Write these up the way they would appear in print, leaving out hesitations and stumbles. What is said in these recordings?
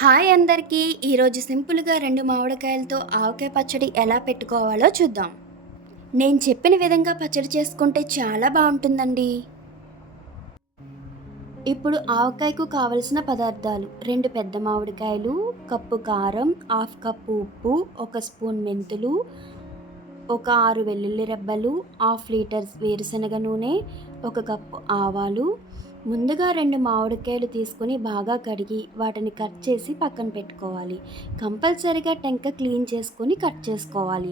Hi అందరికీ! ఈరోజు సింపుల్‌గా 2 మామిడికాయలతో ఆవకాయ పచ్చడి ఎలా పెట్టుకోవాలో చూద్దాం. నేను చెప్పిన విధంగా పచ్చడి చేసుకుంటే చాలా బావుంటుందండి. ఇప్పుడు ఆవకాయకు కావలసిన పదార్థాలు: 2 పెద్ద మామిడికాయలు, కప్పు కారం, హాఫ్ కప్పు ఉప్పు, 1 స్పూన్ మెంతులు, ఒక 6 వెల్లుల్లి రెబ్బలు, హాఫ్ లీటర్ వేరుశనగ నూనె, 1 కప్పు ఆవాలు. ముందుగా 2 మామిడికాయలు తీసుకొని బాగా కడిగి వాటిని కట్ చేసి పక్కన పెట్టుకోవాలి. కంపల్సరీగా టెంక క్లీన్ చేసుకొని కట్ చేసుకోవాలి.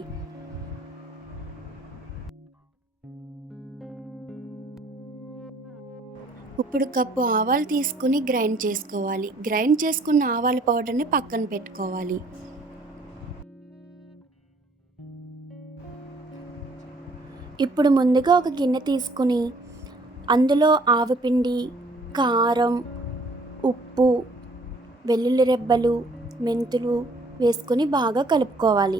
ఇప్పుడు కప్పు ఆవాలు తీసుకుని గ్రైండ్ చేసుకోవాలి. గ్రైండ్ చేసుకున్న ఆవాల పౌడర్ని పక్కన పెట్టుకోవాలి. ఇప్పుడు ముందుగా ఒక గిన్నె తీసుకుని అందులో ఆవపిండి, కారం, ఉప్పు, వెల్లుల్లి రెబ్బలు, మెంతులు వేసుకొని బాగా కలుపుకోవాలి.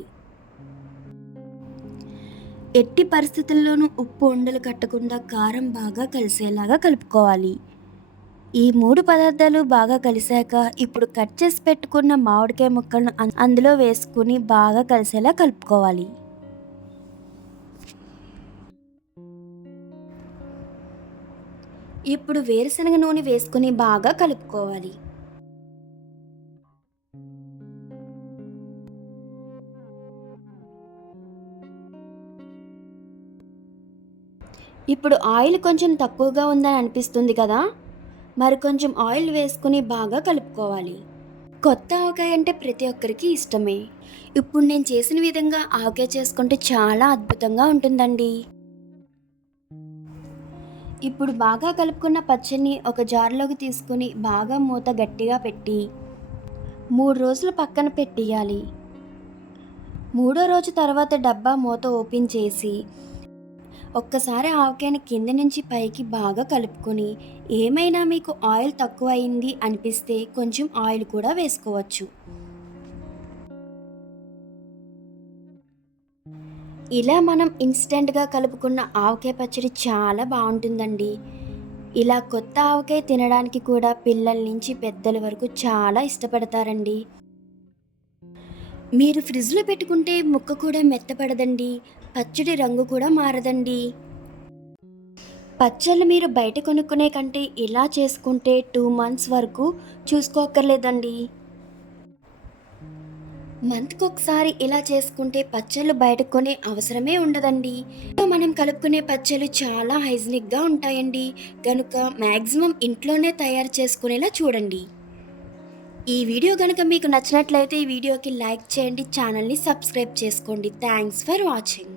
ఎట్టి పరిస్థితుల్లోనూ ఉప్పు ఉండలు కట్టకుండా కారం బాగా కలిసేలాగా కలుపుకోవాలి. ఈ 3 పదార్థాలు బాగా కలిసాక ఇప్పుడు కట్ చేసి పెట్టుకున్న మామిడికాయ ముక్కలను అందులో వేసుకుని బాగా కలిసేలా కలుపుకోవాలి. ఇప్పుడు వేరుశనగ నూనె వేసుకుని బాగా కలుపుకోవాలి. ఇప్పుడు ఆయిల్ కొంచెం తక్కువగా ఉందని అనిపిస్తుంది కదా, మరి కొంచెం ఆయిల్ వేసుకుని బాగా కలుపుకోవాలి. కొత్త ఆవకాయ అంటే ప్రతి ఒక్కరికి ఇష్టమే. ఇప్పుడు నేను చేసిన విధంగా ఆవకాయ చేసుకుంటే చాలా అద్భుతంగా ఉంటుందండి. ఇప్పుడు బాగా కలుపుకున్న పచ్చడిని ఒక జార్లోకి తీసుకుని బాగా మూత గట్టిగా పెట్టి 3 రోజులు పక్కన పెట్టేయాలి. 3వ రోజు తర్వాత డబ్బా మూత ఓపెన్ చేసి ఒక్కసారి ఆవకాయని కింద నుంచి పైకి బాగా కలుపుకొని, ఏమైనా మీకు ఆయిల్ తక్కువ అయింది అనిపిస్తే కొంచెం ఆయిల్ కూడా వేసుకోవచ్చు. ఇలా మనం ఇన్స్టెంట్గా కలుపుకున్న ఆవకాయ పచ్చడి చాలా బాగుంటుందండి. ఇలా కొత్త ఆవకాయ తినడానికి కూడా పిల్లల నుంచి పెద్దల వరకు చాలా ఇష్టపడతారండి. మీరు ఫ్రిడ్జ్లో పెట్టుకుంటే ముక్క కూడా మెత్తపడదండి, పచ్చడి రంగు కూడా మారదండి. పచ్చళ్ళు మీరు బయట కొనుక్కునే కంటే ఇలా చేసుకుంటే 2 మంత్స్ వరకు చూసుకోక్కర్లేదండి. మంత్కి ఒకసారి ఇలా చేసుకుంటే పచ్చళ్ళు బయట కొనే అవసరమే ఉండదండి. మనం కలుపుకునే పచ్చళ్ళు చాలా హైజీనిక్గా ఉంటాయండి. కనుక మ్యాక్సిమం ఇంట్లోనే తయారు చేసుకునేలా చూడండి. ఈ వీడియో కనుక మీకు నచ్చినట్లయితే ఈ వీడియోకి లైక్ చేయండి, ఛానల్ని సబ్స్క్రైబ్ చేసుకోండి. Thanks for watching.